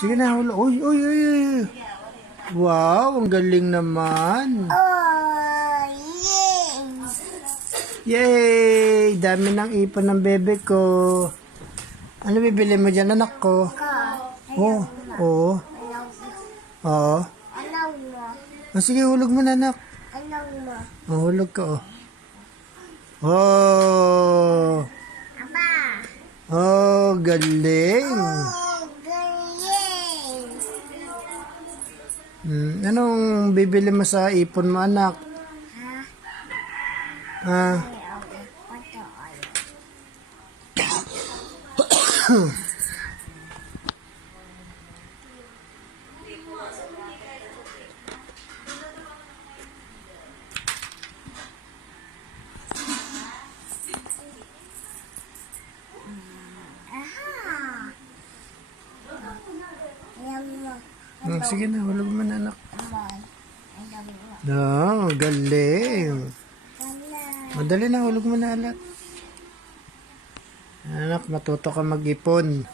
Sige na, hulog. Uy, uy, uy, uy. Wow, ang galing naman. Oh, Yay! Dami ng ipon ng bebe ko. Ano bibili mo dyan, anak ko? Oh, oo. Oo. Alam mo. Oh, sige, hulog mo na, anak. Alam mo. Oh, hulog ka, oh. Oh! Aba. Oh, galing. Oh, galing. Anong bibili mo sa ipon mo, anak? Ah, sige na, hulog mo na, anak. No, galing. Madali na, hulog mo na, anak. Anak, matuto ka mag-ipon.